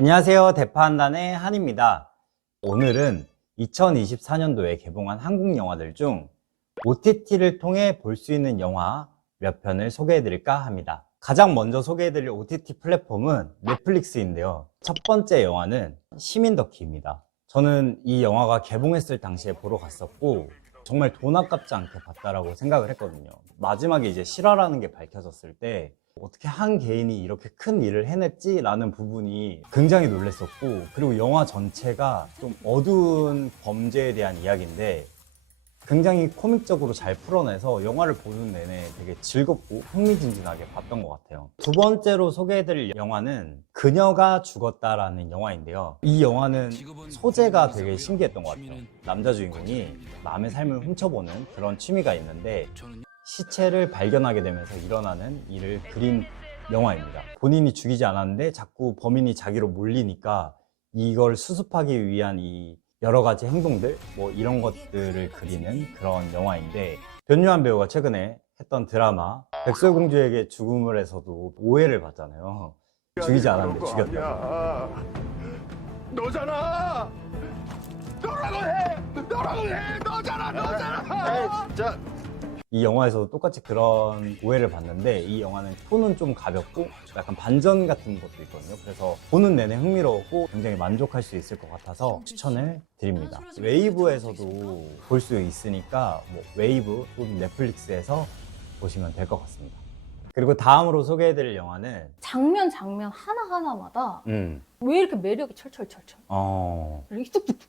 안녕하세요. 대파한단의 한입니다. 오늘은 2024년도에 개봉한 한국 영화들 중 OTT를 통해 볼 수 있는 영화 몇 편을 소개해 드릴까 합니다. 가장 먼저 소개해 드릴 OTT 플랫폼은 넷플릭스인데요. 첫 번째 영화는 시민더키입니다. 저는 이 영화가 개봉했을 당시에 보러 갔었고 정말 돈 아깝지 않게 봤다라고 생각을 했거든요. 마지막에 이제 실화라는 게 밝혀졌을 때 어떻게 한 개인이 이렇게 큰 일을 해냈지? 라는 부분이 굉장히 놀랬었고, 그리고 영화 전체가 좀 어두운 범죄에 대한 이야기인데 굉장히 코믹적으로 잘 풀어내서 영화를 보는 내내 되게 즐겁고 흥미진진하게 봤던 것 같아요. 두 번째로 소개해드릴 영화는 그녀가 죽었다라는 영화인데요. 이 영화는 소재가 되게 신기했던 것 같아요. 남자 주인공이 남의 삶을 훔쳐보는 그런 취미가 있는데 시체를 발견하게 되면서 일어나는 일을 그린 영화입니다. 본인이 죽이지 않았는데 자꾸 범인이 자기로 몰리니까 이걸 수습하기 위한 이 여러 가지 행동들, 뭐 이런 것들을 그리는 그런 영화인데, 변요한 배우가 최근에 했던 드라마 백설공주에게 죽음을 해서도 오해를 받잖아요. 죽이지 않았는데 죽였다고. 너잖아. 너잖아. 진짜. 이 영화에서도 똑같이 그런 오해를 받는데, 이 영화는 톤은 좀 가볍고 약간 반전 같은 것도 있거든요. 그래서 보는 내내 흥미로웠고 굉장히 만족할 수 있을 것 같아서 추천을 드립니다. 웨이브에서도 볼 수 있으니까 뭐 웨이브 또는 넷플릭스에서 보시면 될 것 같습니다. 그리고 다음으로 소개해드릴 영화는 장면 하나하나마다 왜 이렇게 매력이 철철철철 이렇게 뚝뚝뚝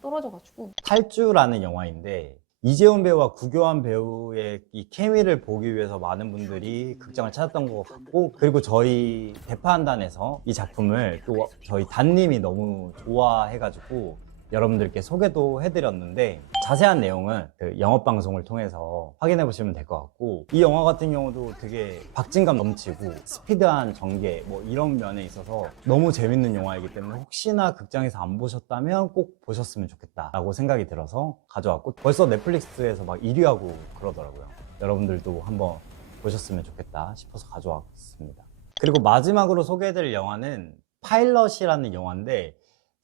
떨어져가지고. 탈주라는 영화인데, 이재훈 배우와 구교환 배우의 이 케미를 보기 위해서 많은 분들이 극장을 찾았던 것 같고, 그리고 저희 대파한단에서 이 작품을 또 저희 단님이 너무 좋아해가지고 여러분들께 소개도 해드렸는데, 자세한 내용은 그 영업방송을 통해서 확인해 보시면 될 것 같고, 이 영화 같은 경우도 되게 박진감 넘치고 스피드한 전개 뭐 이런 면에 있어서 너무 재밌는 영화이기 때문에 혹시나 극장에서 안 보셨다면 꼭 보셨으면 좋겠다라고 생각이 들어서 가져왔고, 벌써 넷플릭스에서 막 1위하고 그러더라고요. 여러분들도 한번 보셨으면 좋겠다 싶어서 가져왔습니다. 그리고 마지막으로 소개해드릴 영화는 파일럿이라는 영화인데,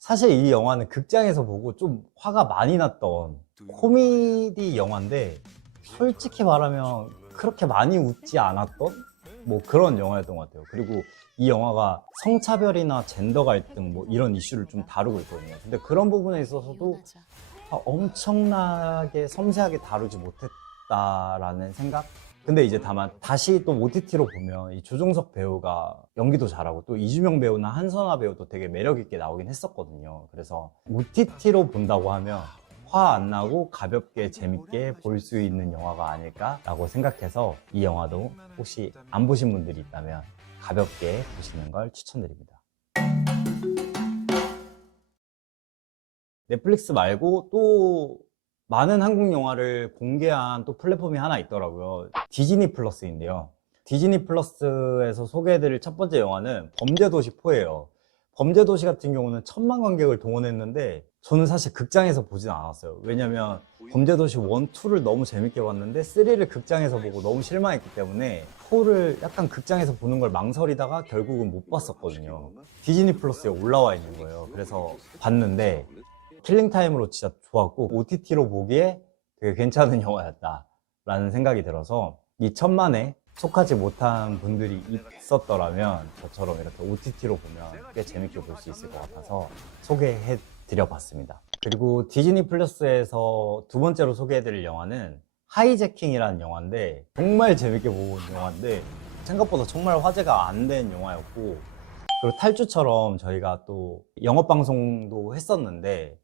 사실 이 영화는 극장에서 보고 좀 화가 많이 났던 코미디 영화인데, 솔직히 말하면 그렇게 많이 웃지 않았던 뭐 그런 영화였던 것 같아요. 그리고 이 영화가 성차별이나 젠더 갈등 뭐 이런 이슈를 좀 다루고 있거든요. 근데 그런 부분에 있어서도 엄청나게 섬세하게 다루지 못했다라는 생각? 근데 이제 다만 다시 또 OTT로 보면 이 조종석 배우가 연기도 잘하고 또 이주명 배우나 한선아 배우도 되게 매력 있게 나오긴 했었거든요. 그래서 OTT로 본다고 하면 화 안 나고 가볍게 재밌게 볼 수 있는 영화가 아닐까라고 생각해서 이 영화도 혹시 안 보신 분들이 있다면 가볍게 보시는 걸 추천드립니다. 넷플릭스 말고 또 많은 한국 영화를 공개한 또 플랫폼이 하나 있더라고요. 디즈니 플러스인데요. 디즈니 플러스에서 소개해드릴 첫 번째 영화는 범죄도시 4예요. 범죄도시 같은 경우는 1000만 관객을 동원했는데 저는 사실 극장에서 보진 않았어요. 왜냐면 범죄도시 1, 2를 너무 재밌게 봤는데 3를 극장에서 보고 너무 실망했기 때문에 4를 약간 극장에서 보는 걸 망설이다가 결국은 못 봤었거든요. 디즈니 플러스에 올라와 있는 거예요. 그래서 봤는데 킬링타임으로 진짜 좋았고 OTT로 보기에 되게 괜찮은 영화였다 라는 생각이 들어서 이 1000만에 속하지 못한 분들이 있었더라면 저처럼 이렇게 OTT로 보면 꽤 재밌게 볼 수 있을 것 같아서 소개해 드려봤습니다. 그리고 디즈니 플러스에서 두 번째로 소개해드릴 영화는 하이제킹이라는 영화인데, 정말 재밌게 본 영화인데 생각보다 정말 화제가 안 된 영화였고, 그리고 탈주처럼 저희가 또 영업방송도 했었는데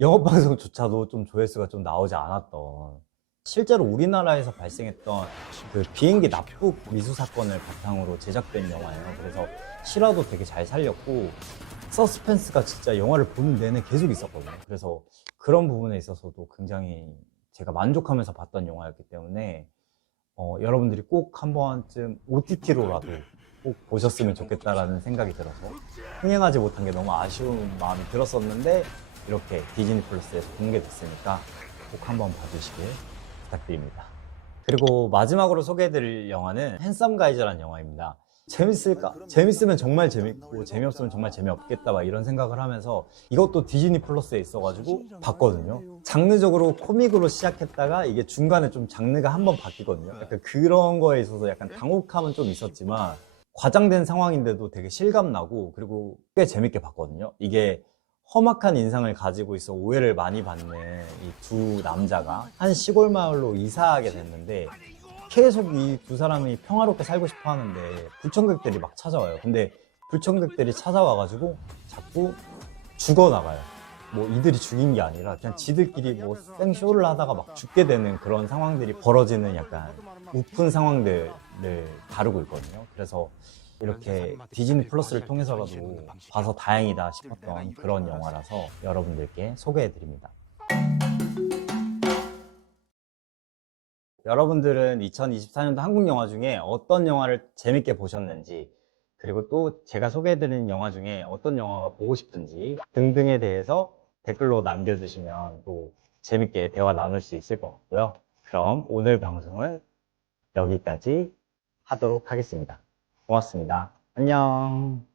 영업방송조차도 좀 조회수가 좀 나오지 않았던, 실제로 우리나라에서 발생했던 그 비행기 납북 미수 사건을 바탕으로 제작된 영화예요. 그래서 실화도 되게 잘 살렸고 서스펜스가 진짜 영화를 보는 내내 계속 있었거든요. 그래서 그런 부분에 있어서도 굉장히 제가 만족하면서 봤던 영화였기 때문에 여러분들이 꼭 한 번쯤 OTT로라도 꼭 보셨으면 좋겠다라는 생각이 들어서 흥행하지 못한 게 너무 아쉬운 마음이 들었었는데, 이렇게 디즈니 플러스에서 공개됐으니까 꼭 한번 봐주시길 부탁드립니다. 그리고 마지막으로 소개해드릴 영화는 핸섬 가이즈라는 영화입니다. 재밌을까? 재밌으면 정말 재밌고 재미없으면 정말 재미없겠다 막 이런 생각을 하면서 이것도 디즈니 플러스에 있어가지고 봤거든요. 장르적으로 코믹으로 시작했다가 이게 중간에 좀 장르가 한번 바뀌거든요. 약간 그런 거에 있어서 약간 당혹함은 좀 있었지만 과장된 상황인데도 되게 실감나고 그리고 꽤 재밌게 봤거든요. 이게 험악한 인상을 가지고 있어 오해를 많이 받는 이 두 남자가 한 시골 마을로 이사하게 됐는데 계속 이 두 사람이 평화롭게 살고 싶어 하는데 불청객들이 막 찾아와요. 근데 불청객들이 찾아와가지고 자꾸 죽어나가요. 뭐 이들이 죽인 게 아니라 그냥 지들끼리 뭐 생쇼를 하다가 막 죽게 되는 그런 상황들이 벌어지는 약간 우픈 상황들을 다루고 있거든요. 그래서 이렇게 디즈니 플러스를 통해서라도 봐서 다행이다 싶었던 그런 영화라서 여러분들께 소개해드립니다. 여러분들은 2024년도 한국 영화 중에 어떤 영화를 재밌게 보셨는지, 그리고 또 제가 소개해드리는 영화 중에 어떤 영화가 보고 싶은지 등등에 대해서 댓글로 남겨주시면 또 재밌게 대화 나눌 수 있을 것 같고요. 그럼 오늘 방송은 여기까지 하도록 하겠습니다. 고맙습니다. 안녕.